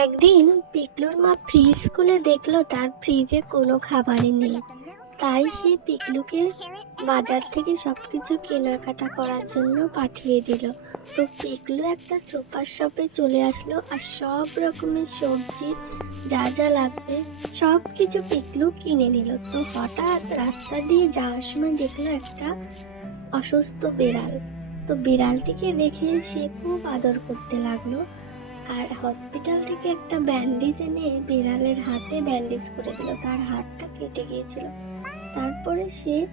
একদিন পিকলুর মা ফ্রিজ খুলে দেখল তার ফ্রিজে কোনো খাবারই নেই। তাই সে পিকলুকে বাজার থেকে সব কিছু কেনাকাটা করার জন্য পাঠিয়ে দিল। তো পিকলু একটা সুপার শপে চলে আসলো আর সব রকমের সবজি যা যা লাগবে সব কিছু পিকলু কিনে নিল। তো হঠাৎ রাস্তা দিয়ে যাওয়ার সময় দেখল একটা অসুস্থ বিড়াল। তো বিড়ালটিকে দেখে সে খুব আদর করতে লাগল। আর হসপিটাল থেকে একটা ব্যান্ডেজ এনে বিড়ালের হাতে ব্যান্ডেজ করে দিল। তার হাতটা কেটে গিয়েছিল। তারপরে সে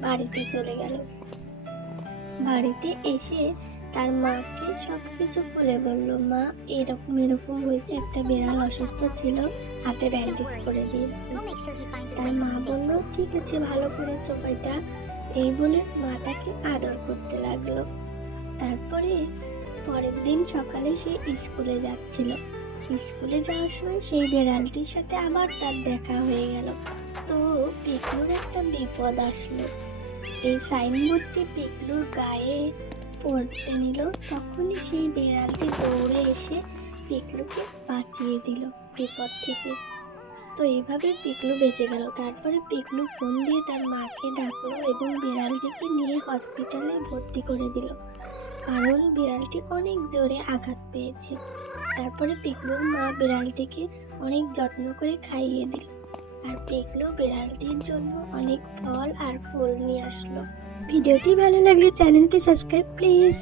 বাড়িতে চলে গেল। বাড়িতে এসে তার মাকে সব কিছু খুলে বলল, মা, এরকম এরকম হয়েছে, একটা বিড়াল অসুস্থ ছিল, হাতে ব্যান্ডেজ করে দিয়ে তার মা বলল, ঠিক আছে, ভালো করেছ বেটা এই বলে মা তাকে আদর করতে লাগল। তারপরে পরের দিন সকালে সে স্কুলে যাচ্ছিল। স্কুলে যাওয়ার সময় সেই বেড়ালটির সাথে আবার তার দেখা হয়ে গেল। তো পিকলুর একটা বিপদ আসলো। এই সাইনবোর্ডটি পিকলুর গায়ে পড়তে নিল। তখনই সেই বেড়ালটি দৌড়ে এসে পিকলুকে বাঁচিয়ে দিল বিপদ থেকে। তো এইভাবে পিকলু বেঁচে গেল। তারপরে পিকলু ফোন দিয়ে তার মাকে ডাকলো এবং বিড়ালটিকে নিয়ে হসপিটালে ভর্তি করে দিল। কারণ বিড়ালটি অনেক জোরে আঘাত পেয়েছে। তারপরে পিকলুর মা বিড়ালটিকে অনেক যত্ন করে খাইয়ে দিল আর পিকলু বিড়ালটির জন্য অনেক ফল আর ফুল নিয়ে আসলো। ভিডিওটি ভালো লাগলে চ্যানেলটি সাবস্ক্রাইব প্লিজ।